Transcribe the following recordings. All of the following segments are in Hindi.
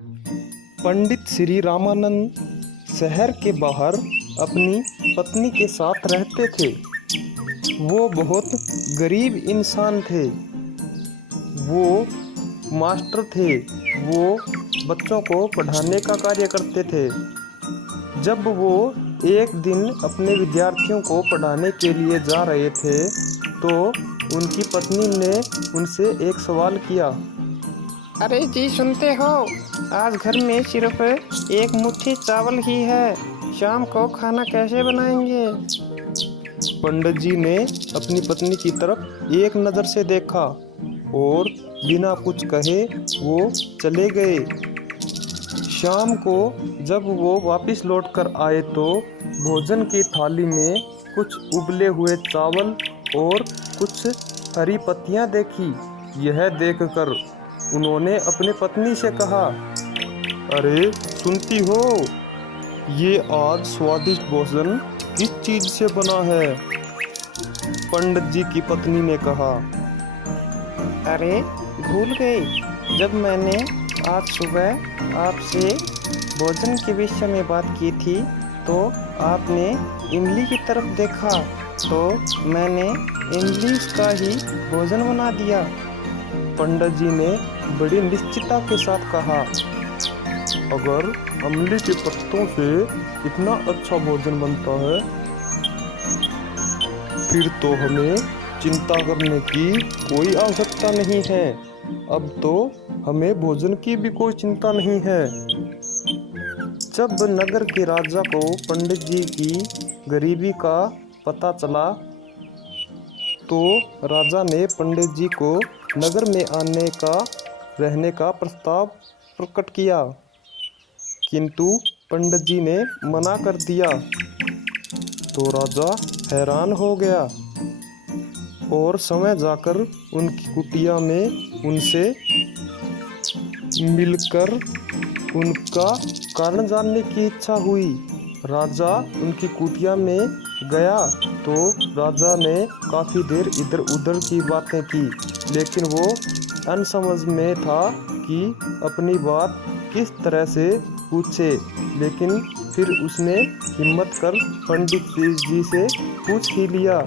पंडित श्री रामानंद शहर के बाहर अपनी पत्नी के साथ रहते थे। वो बहुत गरीब इंसान थे। वो मास्टर थे। वो बच्चों को पढ़ाने का कार्य करते थे। जब वो एक दिन अपने विद्यार्थियों को पढ़ाने के लिए जा रहे थे तो उनकी पत्नी ने उनसे एक सवाल किया। अरे जी, सुनते हो, आज घर में सिर्फ एक मुट्ठी चावल ही है। शाम को खाना कैसे बनाएंगे? पंडित जी ने अपनी पत्नी की तरफ एक नज़र से देखा और बिना कुछ कहे वो चले गए। शाम को जब वो वापस लौटकर आए तो भोजन की थाली में कुछ उबले हुए चावल और कुछ हरी पत्तियां देखी। यह देखकर उन्होंने अपनी पत्नी से कहा, अरे सुनती हो, ये आज स्वादिष्ट भोजन किस चीज से बना है? पंडित जी की पत्नी ने कहा, अरे भूल गई, जब मैंने आज सुबह आपसे भोजन के विषय में बात की थी तो आपने इमली की तरफ देखा तो मैंने इमली का ही भोजन बना दिया। पंडित जी ने बड़ी निश्चितता के साथ कहा, अगर इमली के पत्तों से इतना अच्छा भोजन बनता है फिर तो हमें चिंता करने की कोई आवश्यकता नहीं है। अब तो हमें भोजन की भी कोई चिंता नहीं है। जब नगर के राजा को पंडित जी की गरीबी का पता चला तो राजा ने पंडित जी को नगर में आने का रहने का प्रस्ताव प्रकट किया, किंतु पंडित जी ने मना कर दिया। तो राजा हैरान हो गया और समय जाकर उनकी कुटिया में उनसे मिलकर उनका कारण जानने की इच्छा हुई। राजा उनकी कुटिया में गया तो राजा ने काफ़ी देर इधर उधर की बातें की, लेकिन वो अनसमझ में था कि अपनी बात किस तरह से पूछे। लेकिन फिर उसने हिम्मत कर पंडित जी से पूछ ही लिया,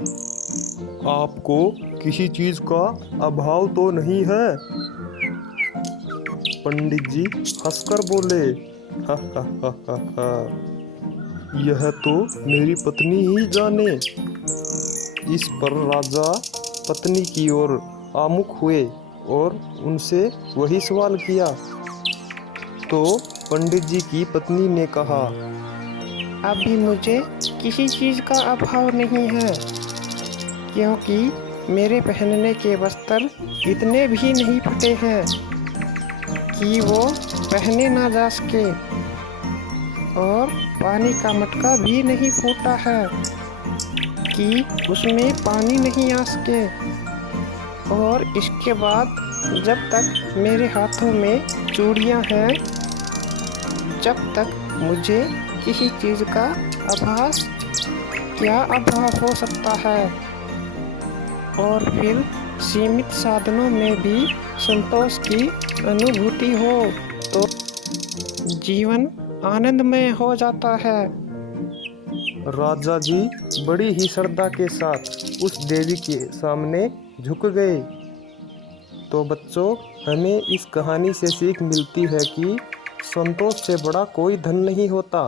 आपको किसी चीज का अभाव तो नहीं है? पंडित जी हंसकर बोले, हा हा हा हा हा, यह तो मेरी पत्नी ही जाने। इस पर राजा पत्नी की ओर आमुख हुए और उनसे वही सवाल किया। तो पंडित जी की पत्नी ने कहा, अभी मुझे किसी चीज़ का अभाव नहीं है, क्योंकि मेरे पहनने के वस्त्र इतने भी नहीं फटे हैं कि वो पहने ना जा सके, और पानी का मटका भी नहीं फूटा है कि उसमें पानी नहीं आ सके। और इसके बाद जब तक मेरे हाथों में चूड़ियां हैं, जब तक मुझे किसी चीज़ का आभास क्या अभाव हो सकता है। और फिर सीमित साधनों में भी संतोष की अनुभूति हो तो जीवन आनंदमय हो जाता है। राजा जी बड़ी ही श्रद्धा के साथ उस देवी के सामने झुक गए। तो बच्चों, हमें इस कहानी से सीख मिलती है कि संतोष से बड़ा कोई धन नहीं होता।